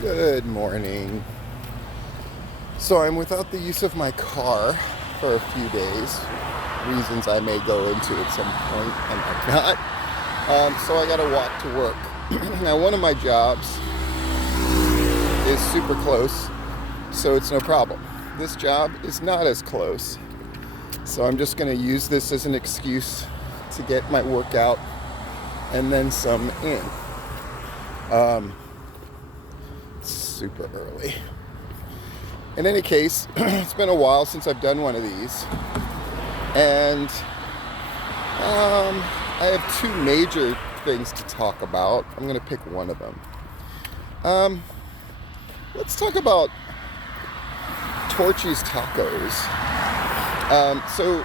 Good morning. So I'm without the use of my car for a few days. Reasons I may go into at some point and might not. So I gotta walk to work. Now one of my jobs is super close, so it's no problem. This job is not as close. So I'm just gonna use this as an excuse to get my workout and then some in. Super early. In any case, it's been a while since I've done one of these, and I have two major things to talk about. I'm going to pick one of them. Let's talk about Torchy's Tacos. So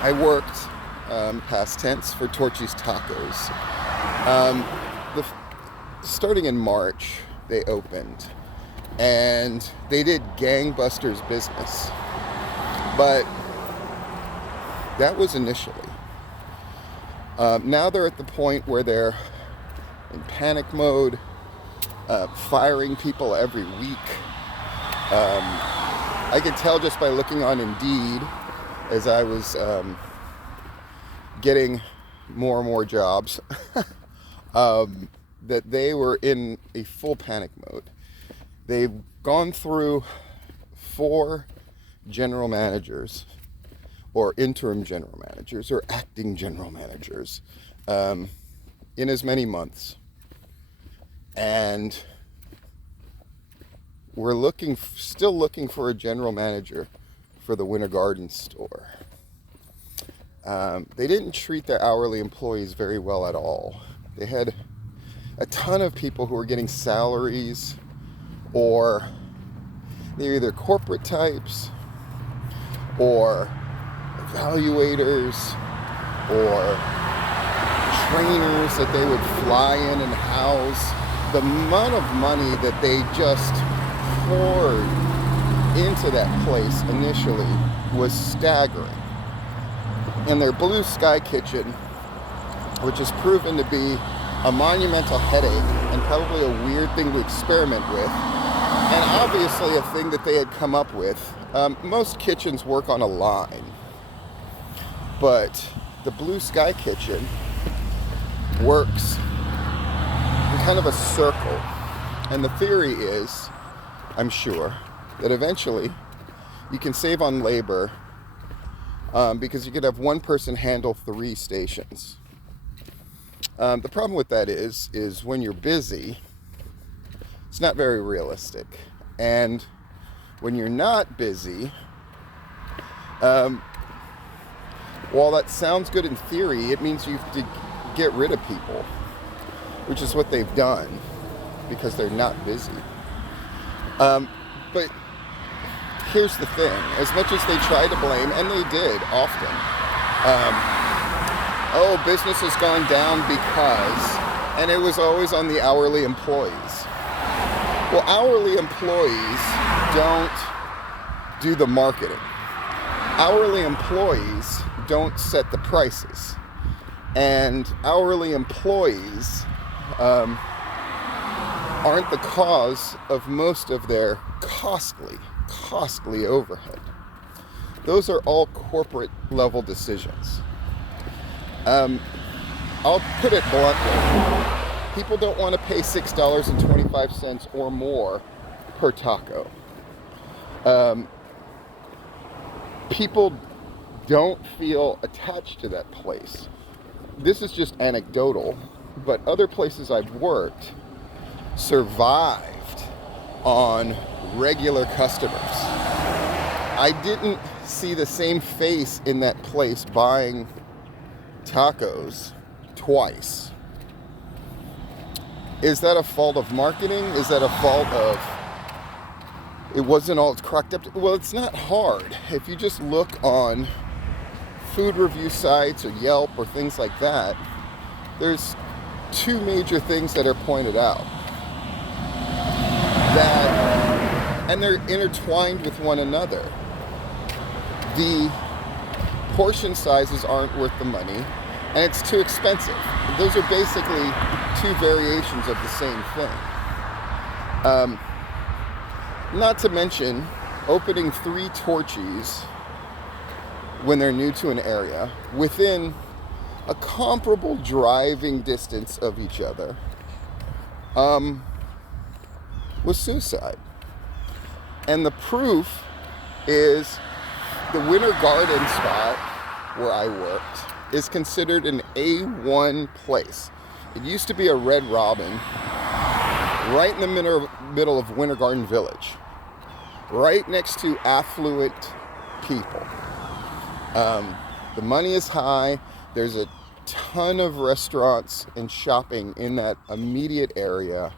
I worked, past tense, for Torchy's Tacos. Starting in March, they opened, and they did gangbusters business. But that was initially. Now they're at the point where they're in panic mode, firing people every week. I could tell just by looking on Indeed as I was getting more and more jobs that they were in a full panic mode. They've gone through 4 general managers, or interim general managers, or acting general managers, in as many months. And we're still looking for a general manager for the Winter Garden store. They didn't treat their hourly employees very well at all. They had a ton of people who were getting salaries, or they're either corporate types or evaluators or trainers that they would fly in and house. The amount of money that they just poured into that place initially was staggering. And their Blue Sky Kitchen, which has proven to be a monumental headache and probably a weird thing to experiment with, and obviously a thing that they had come up with. Most kitchens work on a line, but the Blue Sky Kitchen works in kind of a circle. And the theory is, I'm sure, that eventually you can save on labor because you could have one person handle 3 stations. The problem with that is when you're busy, it's not very realistic. And when you're not busy, while that sounds good in theory, it means you have to get rid of people, which is what they've done because they're not busy. But here's the thing. As much as they try to blame, and they did often, business has gone down because, and it was always on the hourly employees. Well, hourly employees don't do the marketing. Hourly employees don't set the prices. And hourly employees aren't the cause of most of their costly overhead. Those are all corporate level decisions. I'll put it bluntly. People don't want to pay $6.25 or more per taco. People don't feel attached to that place. This is just anecdotal, but other places I've worked survived on regular customers. I didn't see the same face in that place buying tacos twice. Is that a fault of marketing? Is that a fault of it wasn't all cracked up? Well, it's not hard. If you just look on food review sites or Yelp or things like that, there's 2 major things that are pointed out. And they're intertwined with one another. The portion sizes aren't worth the money, and it's too expensive. Those are basically 2 variations of the same thing. Not to mention opening 3 Torchies when they're new to an area within a comparable driving distance of each other was suicide. And the proof is the Winter Garden spot where I worked is considered an A1 place. It used to be a Red Robin right in the middle of Winter Garden Village, right next to affluent people. The money is high. There's a ton of restaurants and shopping in that immediate area.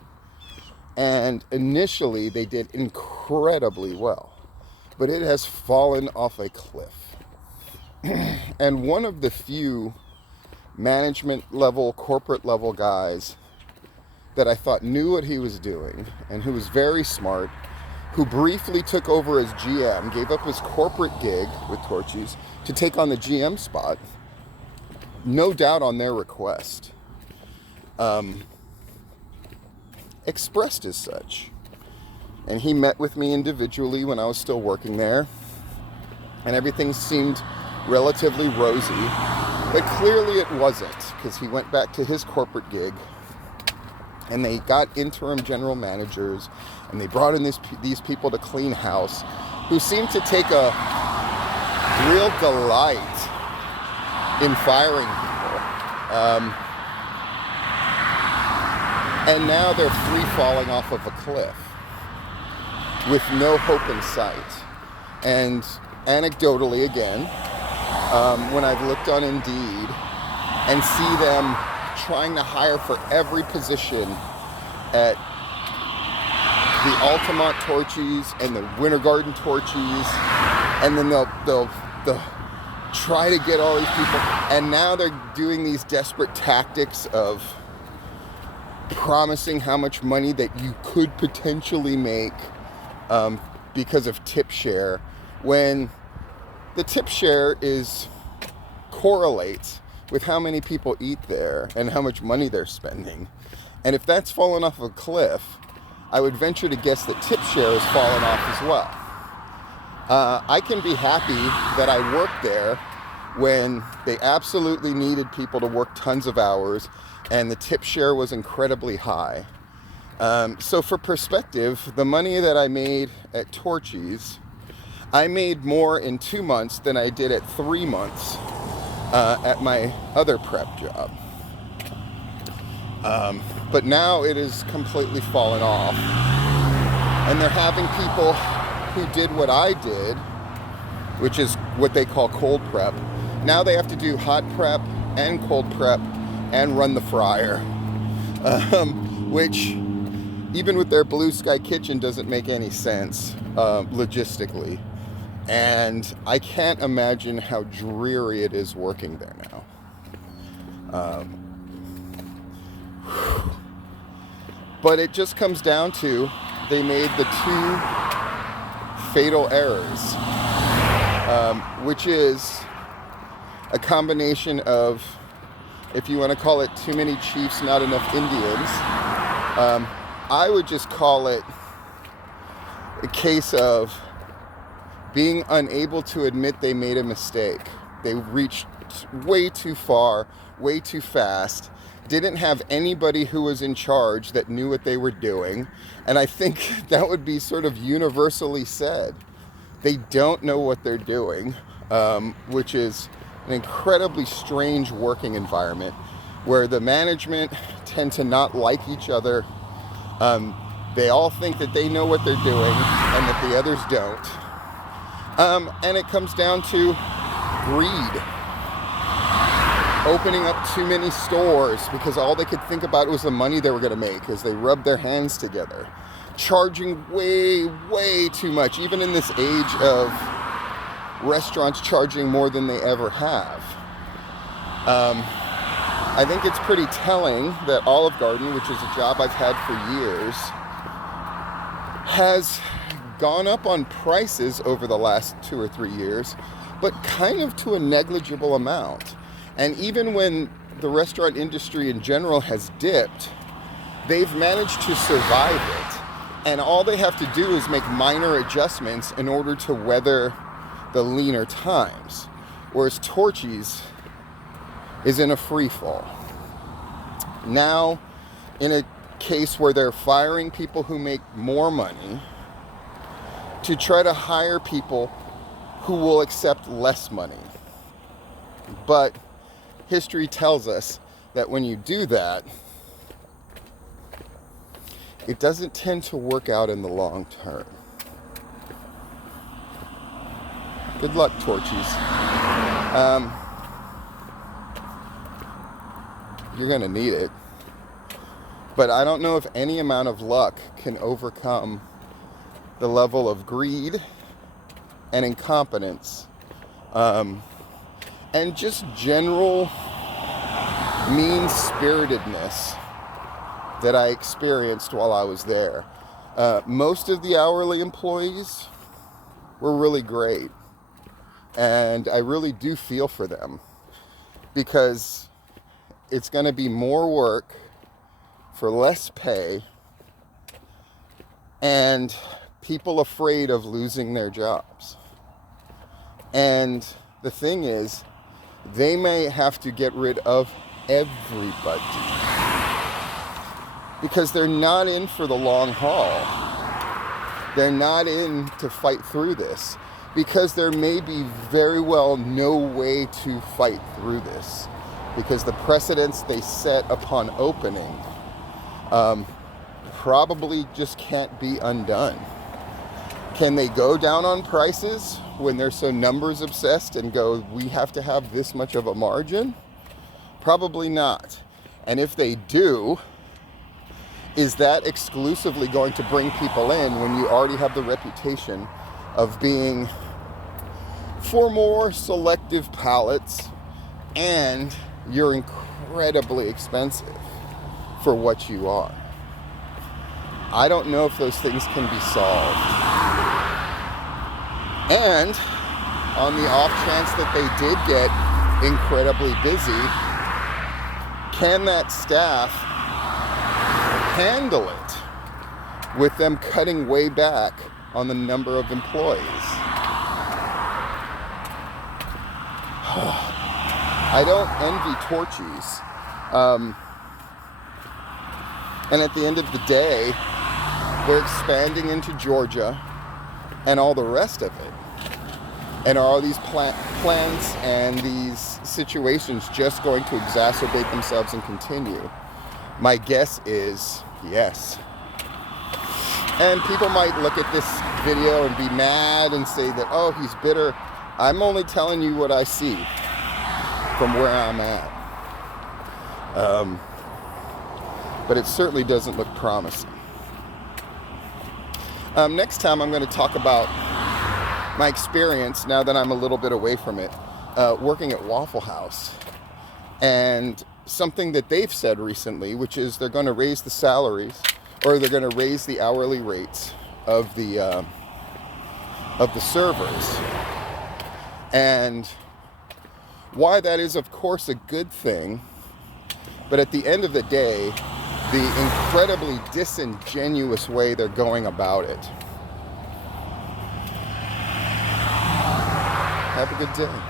And initially they did incredibly well, but it has fallen off a cliff. And one of the few management level, corporate level guys that I thought knew what he was doing and who was very smart, who briefly took over as GM, gave up his corporate gig with Torchies to take on the GM spot, no doubt on their request, expressed as such. And he met with me individually when I was still working there, and everything seemed relatively rosy, but clearly it wasn't, because he went back to his corporate gig, and they got interim general managers, and they brought in these people to clean house, who seemed to take a real delight in firing people. And now they're free falling off of a cliff with no hope in sight. And anecdotally, again, when I've looked on Indeed and see them trying to hire for every position at the Altamont Torchies and the Winter Garden Torchies, and then they'll try to get all these people, and now they're doing these desperate tactics of promising how much money that you could potentially make because of tip share, when the tip share correlates with how many people eat there and how much money they're spending. And if that's fallen off a cliff, I would venture to guess that tip share has fallen off as well. I can be happy that I worked there when they absolutely needed people to work tons of hours and the tip share was incredibly high. So for perspective, the money that I made at Torchies, I made more in 2 months than I did at 3 months at my other prep job. But now it has completely fallen off. And they're having people who did what I did, which is what they call cold prep. Now they have to do hot prep and cold prep and run the fryer, which even with their blue sky kitchen doesn't make any sense logistically. And I can't imagine how dreary it is working there now. But it just comes down to they made the 2 fatal errors, which is a combination of, if you want to call it too many chiefs, not enough Indians, I would just call it a case of being unable to admit they made a mistake. They reached way too far, way too fast, didn't have anybody who was in charge that knew what they were doing. And I think that would be sort of universally said. They don't know what they're doing, which is an incredibly strange working environment where the management tend to not like each other. They all think that they know what they're doing and that the others don't. And it comes down to greed. Opening up too many stores because all they could think about was the money they were going to make as they rubbed their hands together. Charging way, way too much, even in this age of restaurants charging more than they ever have. I think it's pretty telling that Olive Garden, which is a job I've had for years, has gone up on prices over the last 2 or 3 years, but kind of to a negligible amount. And even when the restaurant industry in general has dipped, they've managed to survive it And all they have to do is make minor adjustments in order to weather the leaner times. Whereas Torchy's is in a free fall. Now, in a case where they're firing people who make more money to try to hire people who will accept less money. But history tells us that when you do that, it doesn't tend to work out in the long term. Good luck, Torchies. You're gonna need it. But I don't know if any amount of luck can overcome the level of greed and incompetence, and just general mean-spiritedness that I experienced while I was there. Most of the hourly employees were really great, and I really do feel for them, because it's going to be more work for less pay and people afraid of losing their jobs. And the thing is, they may have to get rid of everybody because they're not in for the long haul. They're not in to fight through this, because there may be very well no way to fight through this, because the precedents they set upon opening probably just can't be undone. Can they go down on prices when they're so numbers obsessed and go, we have to have this much of a margin? Probably not. And if they do, is that exclusively going to bring people in when you already have the reputation of being for more selective palates, and you're incredibly expensive for what you are? I don't know if those things can be solved. And on the off chance that they did get incredibly busy, can that staff handle it with them cutting way back on the number of employees? I don't envy Torchies. And at the end of the day, they're expanding into Georgia and all the rest of it. And are all these plans and these situations just going to exacerbate themselves and continue? My guess is yes. And people might look at this video and be mad and say that, oh, he's bitter. I'm only telling you what I see from where I'm at. But it certainly doesn't look promising. Next time I'm going to talk about my experience, now that I'm a little bit away from it, working at Waffle House. And something that they've said recently, which is they're going to raise the salaries, or they're going to raise the hourly rates of the servers. And why that is, of course, a good thing. But at the end of the day, the incredibly disingenuous way they're going about it. Have a good day.